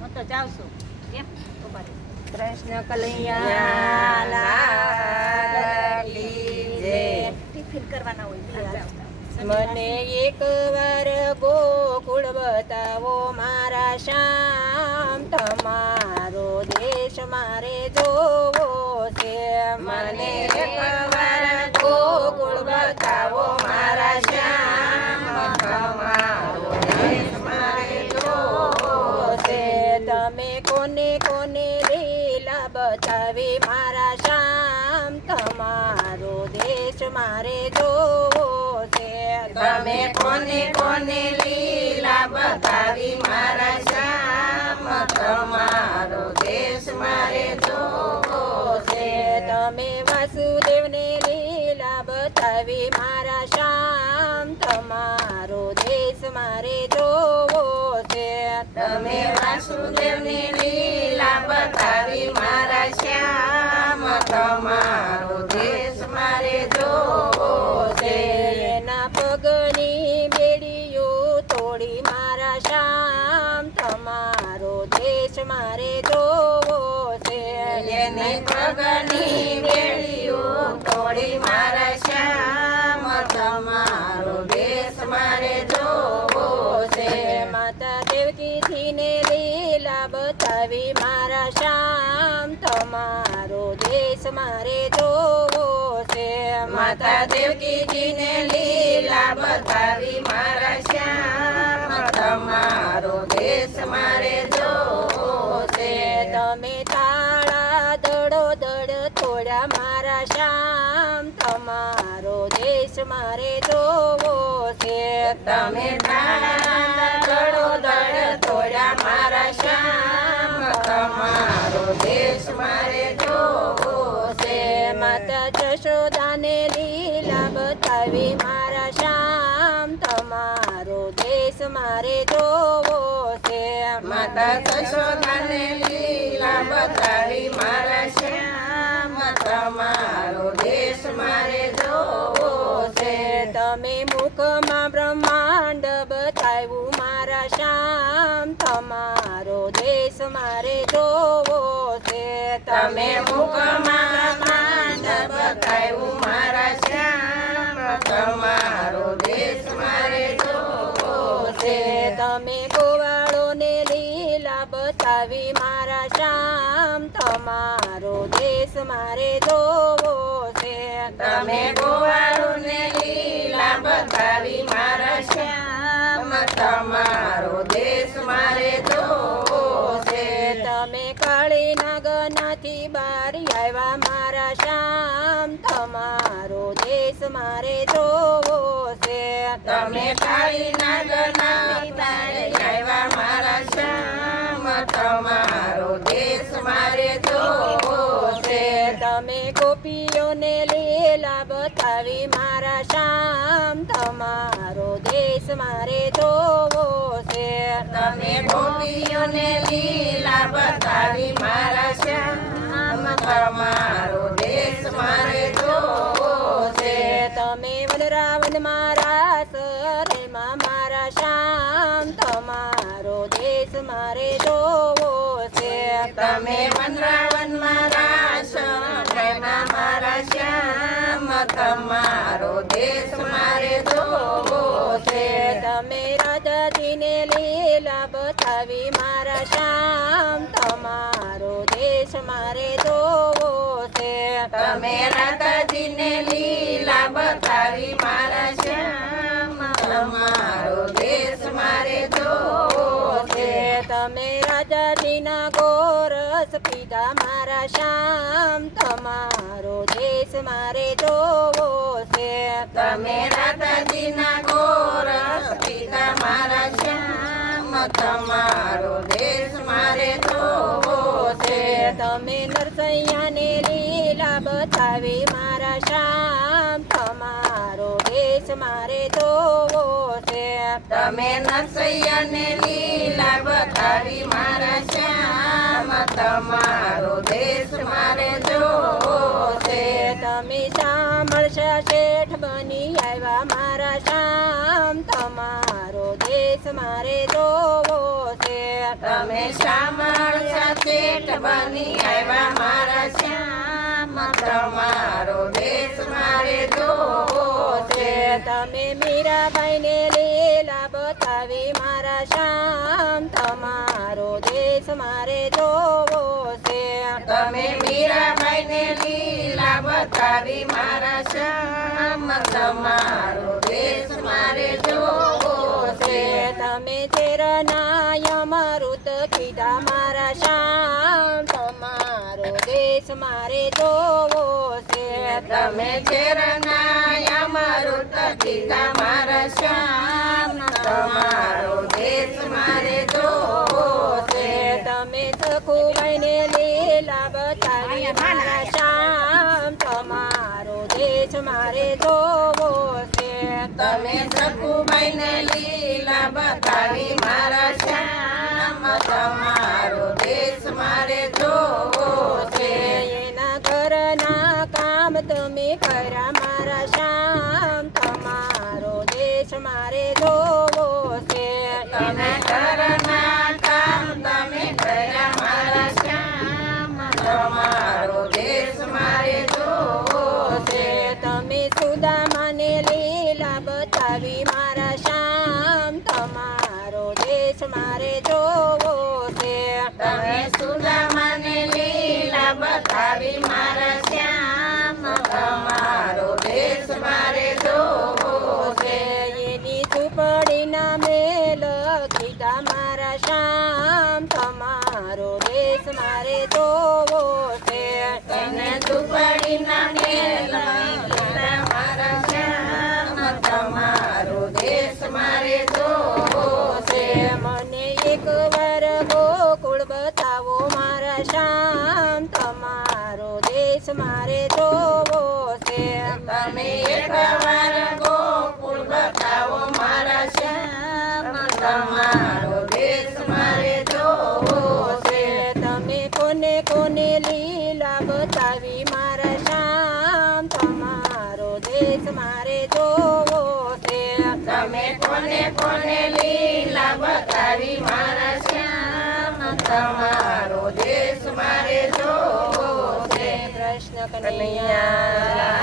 હું તો જાઉં છું કેમ કૃષ્ણ કનૈયા લાલ કી જય. ટિફિન કરવાના હોય. મને એક વાર ગોકુળ બતાવો મારા શ્યામ. તમારો દેશ મારે જોવો છે. મને એક વાર ગોકુળ બતાવો મારા શ્યામ. કોને કોને લીલા બતાવી મારા શ્યામ? તમારો દેશ મારે જોવો છે. તમે વાસુદેવને લીલા બતાવી મારા શ્યામ, તમારો દેશ મારે જોવો છે. તમે વાસુદેવને લીલા બતાવી શ્યામ તમારો દેશ મારે જોવો છે. એની પગની બેડીઓ તોડી મારા શ્યામ તમારો દેશ મારે જોવો છે. માતા દેવકીજીને લીલા બતાવી મારા શ્યામ તમારો દેશ મારે જોવો છે. માતા દેવકીજીને લીલા બતાવી મારા મારે છે. તમે તાળા દડો દડ થોડા મારા શ્યામ. તમારો દેશ મારે જોવો છે. તમે તાળા દડો દડ થોડા મારા શ્યામ. તમારો દેશ મારે જોવો લીલા બતાવી મારા શ્યામ. તમારો દેશ મારે જોવો માતા જશોદાને લીલા બતાવી મારા શ્યામ, તમારો દેશ મારે જોવો છે તમે મુખમાં બ્રહ્માંડ બતાવ્યું મારા શ્યામ, તમારો દેશ મારે જોવો છે તમે મુખમાં બ્રહ્માંડ બતાવ્યું મારા શ્યામ તમારો દેશ મારે જોવો છે. તમે ગોવાળોને લીલા બતાવી મારા શ્યામ. તમારો દેશ મારે જોવો છે. તમે કાળી નાગનાથી બારી આવ્યા મારા શ્યામ. તમારો દેશ મારે જોવો છે. તમે કાળી નાગનાથી બારી આવ્યા મારા શ્યામ. તમારો મારે તમે ગોપીઓને લીલા બતાવી મારા શામ તમારો દેશ મારે જોવો છે. તમે ગોપીઓને લીલા બતાવી મારા શ્યામ, તમારો દેશ મારે જોવો છે. તમે વનરાવન મારા સરેમાં મારા શ્યામ, તમારો દેશ મારે જોવો તમે વનરાવન મારા સરેમાં મારા શ્યામ તમારો દેશ મારે જોવો છે. તમે રાજાજીને લીલા બતાવી મારા શ્યામ તમારો દેશ મારે જોવો છે. તમે મારા શ્યામ તમારો દેશ મારે જોવો છે. તમે રાધાજીના ગોરસ પિતા મારા તમારો દેશ મારે જોવો છે. તમે નરસૈયાને લીલા બતાવી મારા શામ તમારો દેશ મારે જોવો છે. તમે નરસૈયાને લીલા બતાવી મારા શ્યામ. તમારો તમે શામળ શેઠ બની આવ્યા મારા શ્યામ. તમારો દેશ મારે છે તમે મીરાબાઈને લીલા બતાવી મારા શ્યામ. તમારો દેશ મારે જોવો છે તમે મીરાબાઈને લીલા બતાવી મારા શ્યામ. તમારો શ્યામ તમારો દેશ મારે જોવો છે. તમે છે અમૃત પિતા મારા શ્યામ. તમારો દેશ મારે જોવો છે. તમે સખુભાઈને લીલા બતાવી મારા શ્યામ. તમારો દેશ મારે જોવો છે. તમે સખુભાઈને લીલા બતાવી મારા શ્યામ. તમારો મારે જોવો છે. તમે સુદામાને લીલા બતાવી મારા શ્યામ. તમારો દેશ મારે જોવો છે. એની ઝૂંપડીના મેલ લખીતા મારા શ્યામ. તમારો દેશ મારે જોવો છે. એને ઝૂંપડીના મેલ કીધા મારા જોવો છે. તમારો દેશ મારે જોવો છે. તમે કોને કોને લીલા બતાવી મારા તમારો દેશ મારે જોવો છે. તમે કોને કોને લીલા બતાવી મારા શ્યામ? તમારો દેશ મારે જોવો છે. કૃષ્ણ કનૈયા